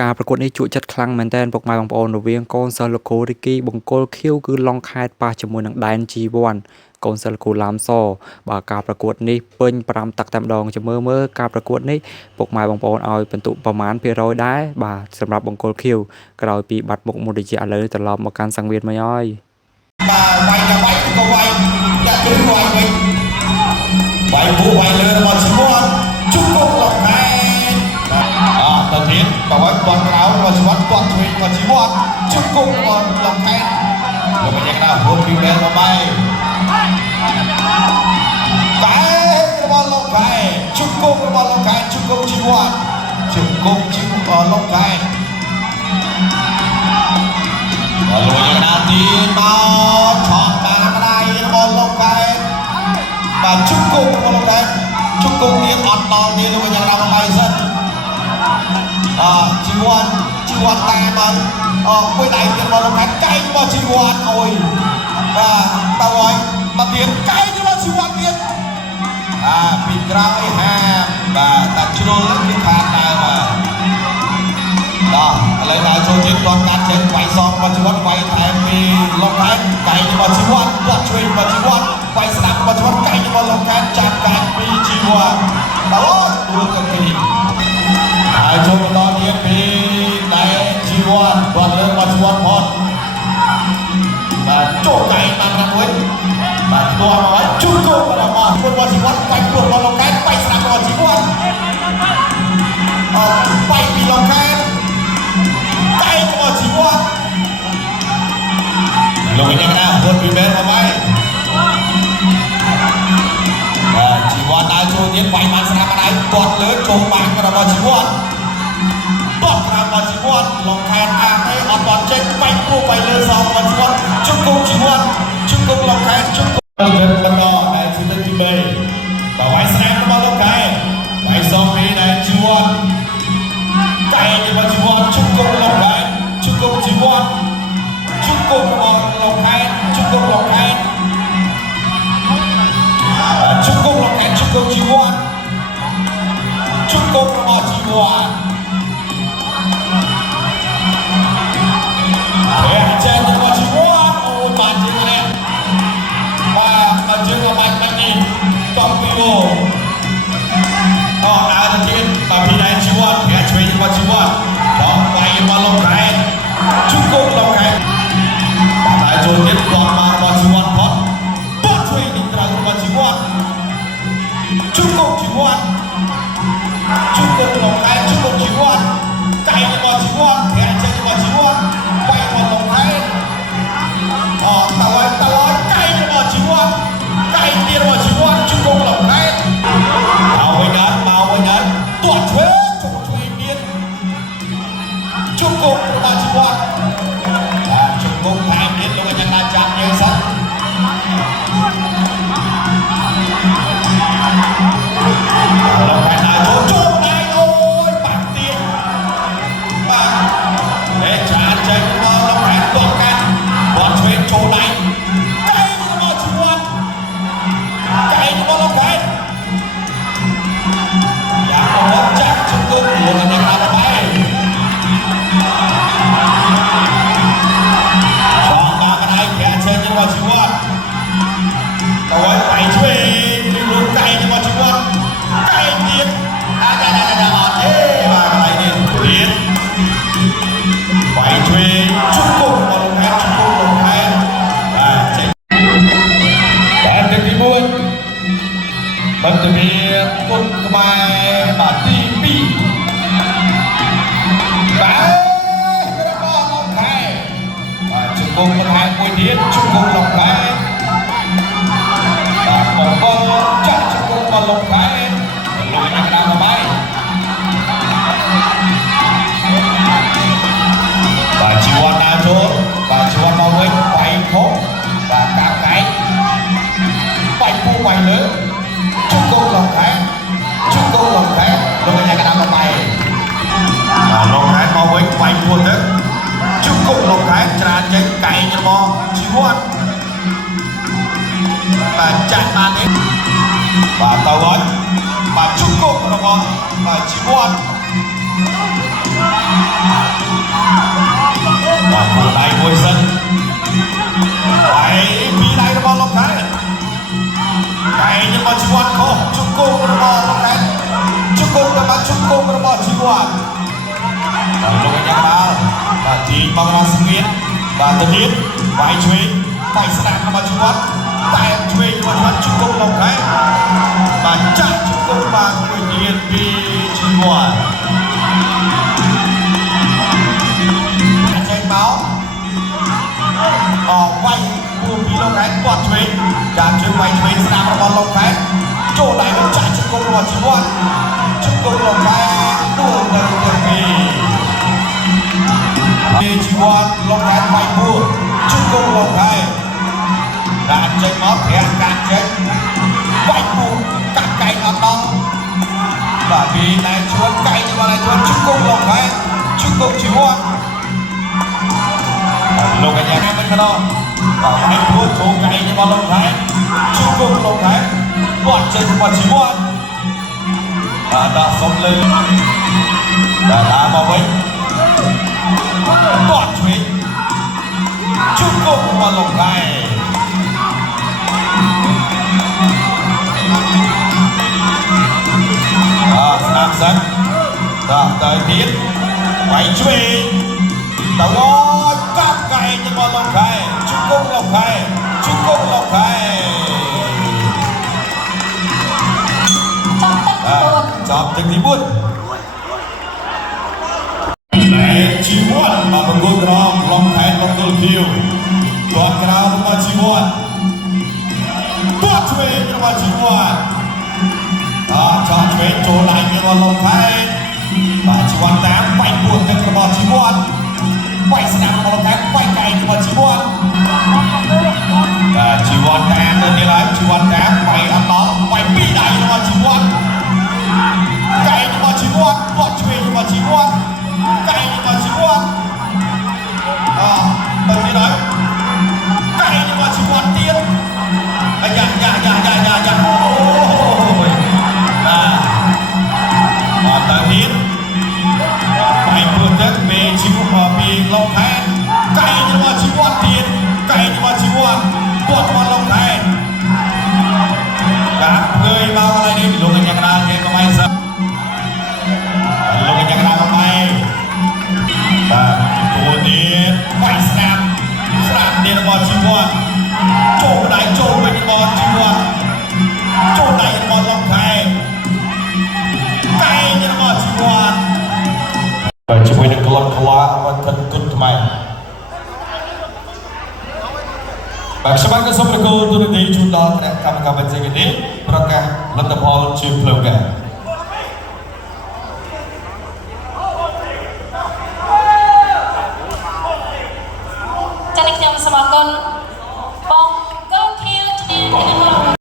ការប្រកួតនេះជក់ចិត្តខ្លាំងមែនទែនពុកម៉ែបងប្អូនរវាងកូនសិស្សលោកគ្រូរីគីបង្គោលខៀវគឺឡុងខេតប៉ះជាមួយនឹងដែនជីវ័នកូនសិស្សលោកគ្រូឡាមសបើការប្រកួតនេះពេញ5ទឹកតែម្ដងចាំមើលការប្រកួតនេះពុកម៉ែបងប្អូនឲ្យពិន្ទុប្រមាណភាគរយដែរបាទសម្រាប់បង្គោលខៀវក្រោយពីបាត់មុខមួយរយៈឥឡូវត្រឡប់មកកាន់សង្វៀនមកហើយបាទវាយទៅវាយក៏វាយដាក់ទៅវាយវិញវាយពូវាយលើរបស់ឈ្មោះជុំគុកលោកណែទៅទៀតបើវាយបត់ក្រោមរបស់ជីវិតបត់ជួយរបស់ជីវិតជុំគុករបស់លោកណែលោកបញ្ញាក្រៅហូបពីបែរមកបែរបស់លោកណែជុំគុករបស់លោកណែជុំគុកជីវិតជុំគុកជីវិតរបស់លោកណែលោកយ៉ាងណាទីមកឆក់បានម្ដាយរបស់លោកកែបាទជុំគុំរបស់លោកកែជុំគុំនេះអត់ដល់នេះលោកយ៉ាងណាម្ដាយសិនជីវ័នតែមកមួយដៃទៀតរបស់លោកកែកែរបស់ជីវ័នអុយបាទតើឲ្យមកទៀតកែរបស់ជីវ័នទៀតពីក្រោយហាបាទតែជ្រុលគេខាតដែរបាទឥឡូវដល់ចូលទៀតគាត់កាត់ចេញវាយសងរបស់ជីវិតវាយថែមពីលោកខេតកែរបស់ជីវិតគាត់ជួយរបស់ជីវិតវាយស្ដាប់របស់ជីវិតកែរបស់លោកខេតចាប់កាត់ពីជីវិតបាទដួលទៅពីហើយចូលបន្តទៀតពីតែជីវិតគាត់លើរបស់ជីវិតផុតបាទចូលកែបានណាមួយបាទទោះមកជុំគោរបស់ជីវិតវាយព្រោះរបស់លោកខេតវាយស្ដាប់របស់ជីវិតវាយពីលោកខេតកែរបស់ជីវិតលោកយ៉ាងណាហូបពីបែរមកបាយជីវិតដើរចូលទៀតវាយបានស្ដាប់ម្ដាយទាត់លើចូលបាក់របស់ជីវិតទាត់ក្រៅរបស់ជីវិតលោកខេតអាទេអត់ទាត់ចេញវាយព្រោះវាយលើសងរបស់ជីវិតជុំគុំជីវិតជុំគុំលោកខេតជុំគុំបន្តដែលជាទី3បើវាយស្ដាប់របស់លោកខេតវាយសងពីដែលជីវិតកែរបស់ជីវិតជុំគុំលោកខេតជុំគុំជីវិតជុំគុំរបស់លោកខេតជុំគុំលោកខេតជុំគុំលោកខេតជុំគុំជីវិតជុំគុំរបស់ជីវិតចេញរបស់ជីវិតអូបានជាងនេះបាទជាងរបស់បាញ់នេះចំពីគោដើរទៅទៀតបាទពីដែនជីវិតវាឆ្វេងរបស់ជីវិតដល់វាយរបស់លោកខេតជុំគុំលោកខេតតែចូលទៀតគាត់មករបស់ជីវិតផុតបត់ឆ្វេងនេះត្រូវរបស់ជីវិតជុំគុំជីវិតជុំគុំលោកខេតជុំគុំជីវិតកែរបស់ជីវិតវាចេញរបស់ជីវិតវាយរបស់លោកខេតតើកែរបស់ជីវិតកែទៀតរបស់ជីវិតជុំគុំលោកខេតមកវិញដល់ទាត់ឆ្វេងជុំឆ្វេងទៀតជុំគុំរបស់ជីវិតជុំគុំថែមទៀតលោកយ៉ាងណាចាប់យើងសិនលោកខេតដើរចូលដៃអូយបាក់ទៀតបាទចាចេញមកលោកខេតទាត់កាត់ទាត់ឆ្វេងចូលដៃកែរបស់ជីវិតកែរបស់លោកខេតចាក់ជុំគុំលោកយ៉ាងណាបែរចេញរបស់ជីវិតទៅវាយឆ្វេងឬលុយកែរបស់ជីវិតកែទៀតអត់ទេបាទកន្លែងនេះទៀតវាយឆ្វេងជុំគុំរបស់លោកខេតជុំគុំលោកខេតចេញបាទទី1បន្ទាពីគុណខ្មែរបាទទី2បាទរបស់លោកខេតជុំគុំលោកខេតមួយទៀតជុំគុំលោកខេតបាទបង្គោលចាក់ជុំគុំរបស់លោកខេតលោកយ៉ាងណាមកបាយបាទជីវ័នដើរចូលបាទជីវ័នមកវិញវាយភពបាទកាប់កែវាយពុះវាយលើជុំគុំលោកខេតជុំគុំលោកខេតលោកយ៉ាងណាមកបាយបាទលោកខេតមកវិញវាយពុះទៅជុំគុំលោកខេតច្រានចេញកែរបស់ជីវ័នបាទចាក់បាននេះបាទទៅហើយបាទជុំគុំរបស់បាទជីវ័ន លោកកញ្ញាដល់បាទទីបងរស្មីបាទទៅទៀតវាយឆ្វេងវាយស្ដាំរបស់ជីវ័តតែឆ្វេងរបស់ជីវ័តជង្គង់លោកខែបាទចាក់ជង្គង់បាទមួយទៀតពីជីវ័តចេញមកវាយពូពីលោកខែគាត់ឆ្វេងចាក់ជើងវាយឆ្វេងស្ដាំរបស់លោកខែចូលដៃមកចាក់ជង្គង់របស់ជីវ័តជង្គង់លោកខែនោះទៅទីជីវ័តលោកខែវាយពូជង្គង់លោកខែដាក់ចេញមកប្រាក់កាត់ចេញវាយពូកាត់កែងអត់ដល់បាទពីណែជួនកែងមកណែជួនជង្គង់លោកខែជង្គង់ជីវ័តលោកកញ្ញាមិនខ្នងបាទវាយពូចូលកែងមកលោកខែជង្គង់លោកខែគាត់ចេញមកជីវ័តបាទដាក់សុំលើបាទដាក់មកវិញគាត់ឆ្វេងជង្គង់មកលោកខែស្ដាប់សិនដល់ទៅទៀតវាយឆ្វេងតើកាប់កែងមកលោកខែជង្គង់លោកខែជង្គង់លោកខែចាប់ទឹកទី4តែជីវ័តមកបង្រួតរំឡំខែបង្គោលខៀវគាត់ក្រៅរបស់ជីវ័តគាត់ឆ្វេងរបស់ជីវ័តចង់ឆ្វេងចូលដៃរបស់ឡំខែបាទជីវ័តតាមវាយពួតទឹករបស់ជីវ័តវាយស្ដាំរបស់ឡំខែវាយកែងរបស់ជីវ័តបាទជីវ័តតាមទៅនេះហើយជីវ័តតាមវាយអត់ដល់វាយពីរដៃរបស់ជីវ័តកែងរបស់ជីវ័តគាត់ឆ្វេងរបស់ជីវ័តកែងរបស់ជីវ័តទៅនេះហើយកែងរបស់ជីវ័តទៀតអាយ៉ាអូយទៅទៀតបាយពួតទឹកមេជីវ័តពីឡងខែកែងរបស់ជីវ័តទៀតកែងរបស់ជីវ័តគាត់មកឡងខែកាប់ឃើញមកอะไรនេះលោកកញ្ញាកណ្ដាលគេក៏មិនសឹកលោកកញ្ញាកណ្ដាលក៏មិនបាទទូទៀតវាយស្ដាំទៀតរបស់ជីវ័តចូលដៃចូលវិញរបស់ជីវ័តចូលដៃរបស់ឡងខែកែងរបស់ជីវ័តជាមួយនឹងក្លឹបខ្លាអត់គិតគុណខ្មែរបាទខ្ញុំបានសូមប្រកល់ទូរទស្សន៍ជូនដល់គណៈកម្មការបញ្ជានេះប្រកាសលទ្ធផលជាផ្លូវការ